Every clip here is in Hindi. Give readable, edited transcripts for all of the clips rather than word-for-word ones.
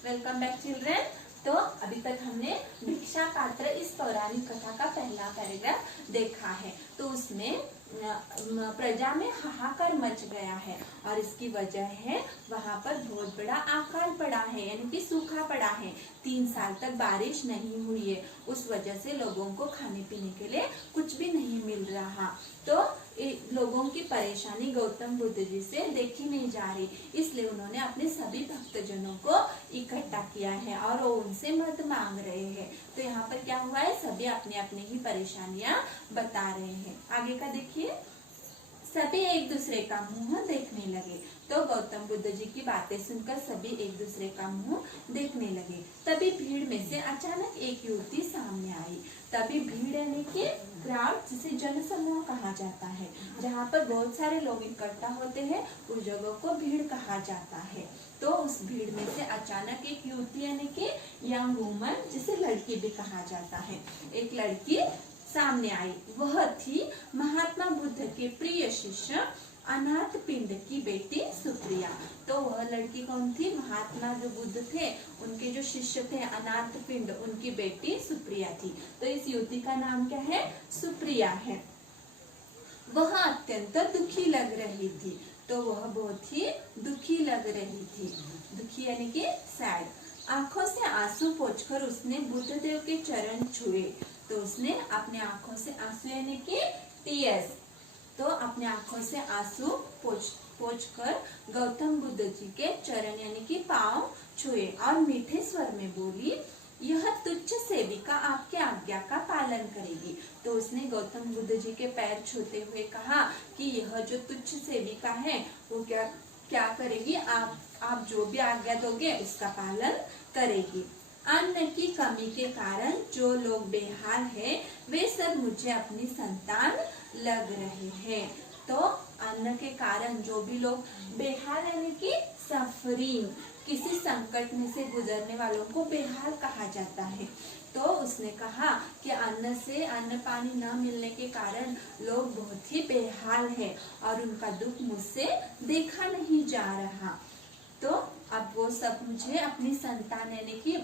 Welcome back children. तो अभी तक हमने भिक्षा पात्र इस पौराणिक कथा का पहला पैराग्राफ देखा है। तो उसमें प्रजा में हाहाकार मच गया है और इसकी वजह है वहां पर बहुत बड़ा अकाल पड़ा है, यानी कि सूखा पड़ा है। 3 साल तक बारिश नहीं हुई है। उस वजह से लोगों को खाने पीने के लिए कुछ भी नहीं मिल रहा। तो लोगों की परेशानी गौतम बुद्ध जी से देखी नहीं जा रही, इसलिए उन्होंने अपने सभी भक्तजनों को इकट्ठा किया है और वो उनसे मदद मांग रहे हैं। तो यहाँ पर क्या हुआ है, सभी अपने अपने ही परेशानियां बता रहे हैं। आगे का देखिए, सभी एक दूसरे का मुंह देखने लगे। तो गौतम बुद्ध जी की बातें सुनकर सभी एक दूसरे का मुंह देखने लगे। तभी भीड़ में से अचानक एक युवती सामने आई। तभी भीड़ यानी कि क्राउड, जिसे जनसमूह कहा जाता है, जहाँ पर बहुत सारे लोग इकट्ठा होते हैं, उस जगह को भीड़ कहा जाता है। तो उस भीड़ में से अचानक एक युवती यानी कि यंग वुमन, जिसे लड़की भी कहा जाता है, एक लड़की सामने आई। वह थी महात्मा बुद्ध के प्रिय शिष्य अनाथ पिंड की बेटी सुप्रिया। तो वह लड़की कौन थी? महात्मा जो बुद्ध थे उनके जो शिष्य थे अनाथ पिंड, उनकी बेटी सुप्रिया थी। तो इस युवती का नाम क्या है? सुप्रिया है। वह अत्यंत दुखी लग रही थी। तो वह बहुत ही दुखी लग रही थी। दुखी यानी कि सैड। आंखों से आंसू पोंछकर उसने बुद्ध देव के चरण छुए। तो उसने अपने आंखों से आंसू यानी कि टीयर्स, तो अपने आंखों से आंसू पोंछकर गौतम बुद्ध जी के चरण यानी कि पांव छुए और मीठे स्वर में बोली, यह तुच्छ सेविका आपके आज्ञा का पालन करेगी। तो उसने गौतम बुद्ध जी के पैर छूते हुए कहा कि यह जो तुच्छ सेविका है वो क्या करेगी, आप जो भी आज्ञा दोगे उसका पालन करेगी। अन्न की कमी के कारण जो लोग बेहाल है वे सब मुझे अपनी संतान लग रहे हैं। तो अन्न के कारण जो भी लोग बेहाल यानी कि सफरिंग, किसी संकट में से गुजरने वालों को बेहाल कहा जाता है। तो उसने कहा कि अन्न पानी न मिलने के कारण लोग बहुत ही बेहाल है और उनका दुख मुझसे देखा नहीं जा रहा। तो अब वो सब मुझे अपनी संतान यानी कि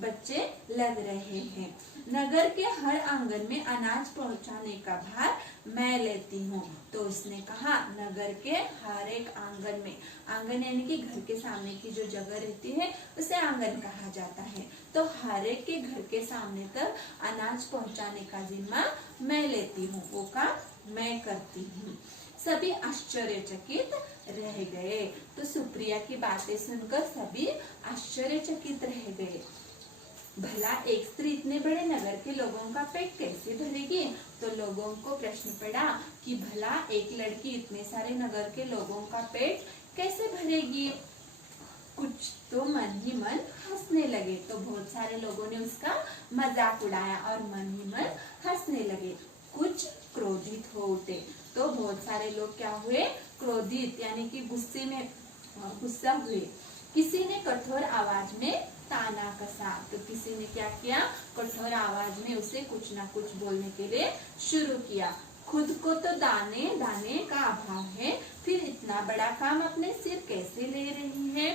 बच्चे लग रहे हैं। नगर के हर आंगन में अनाज पहुंचाने का भार मैं लेती हूँ। तो उसने कहा नगर के हर एक आंगन में, आंगन यानी कि घर के सामने की जो जगह रहती है उसे आंगन कहा जाता है। तो हर एक के घर के सामने तक अनाज पहुंचाने का जिम्मा मैं लेती हूँ, वो काम मैं करती हूँ। सभी आश्चर्यचकित रह गए। तो सुप्रिया की बातें सुनकर सभी आश्चर्यचकित रह गए। भला एक स्त्री इतने बड़े नगर के लोगों का पेट कैसे भरेगी? तो लोगों को प्रश्न पड़ा कि भला एक लड़की इतने सारे नगर के लोगों का पेट कैसे भरेगी? कुछ तो मन ही मन हंसने लगे। तो बहुत सारे लोगों ने उसका मजाक उड़ाया और मन ही मन हंसने लगे। कुछ क्रोधित हो उठे। तो बहुत सारे लोग क्या हुए? क्रोधित यानी कि गुस्सा हुए। किसी ने कठोर आवाज में ताना कसा। तो किसी ने क्या किया? कठोर आवाज में उसे कुछ ना कुछ बोलने के लिए शुरू किया। खुद को तो दाने दाने का अभाव है, फिर इतना बड़ा काम अपने सिर कैसे ले रही है?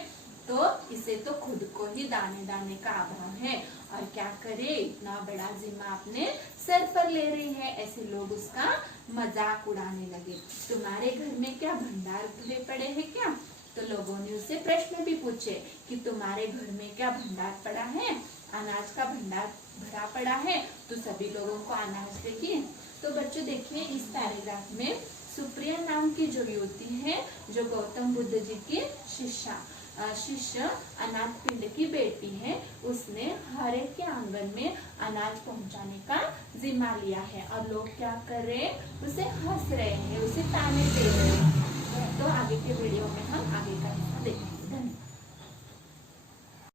तो इसे तो खुद को ही दाने दाने का अभाव है और क्या करे, इतना बड़ा जिम्मा अपने सर पर ले रही है। ऐसे लोग उसका मजाक उड़ाने लगे। तुम्हारे घर में क्या भंडार भरे पड़े हैं क्या? तो लोगों ने उससे प्रश्न भी पूछे कि तुम्हारे घर में क्या भंडार पड़ा है, अनाज का भंडार भरा पड़ा है? तो सभी लोगों को अनाज देगी। तो बच्चों देखिए, इस पैराग्राफ में सुप्रिया नाम की जो युवती है, जो गौतम बुद्ध जी की शिष्य अनाथ पिंड की बेटी है, उसने हर एक के आंगन में अनाज पहुंचाने का जिम्मा लिया है और लोग क्या कर रहे हैं? उसे हंस रहे हैं, उसे ताने दे रहे हैं। तो आगे के वीडियो में हम आगे का हिस्सा देखेंगे। धन्यवाद।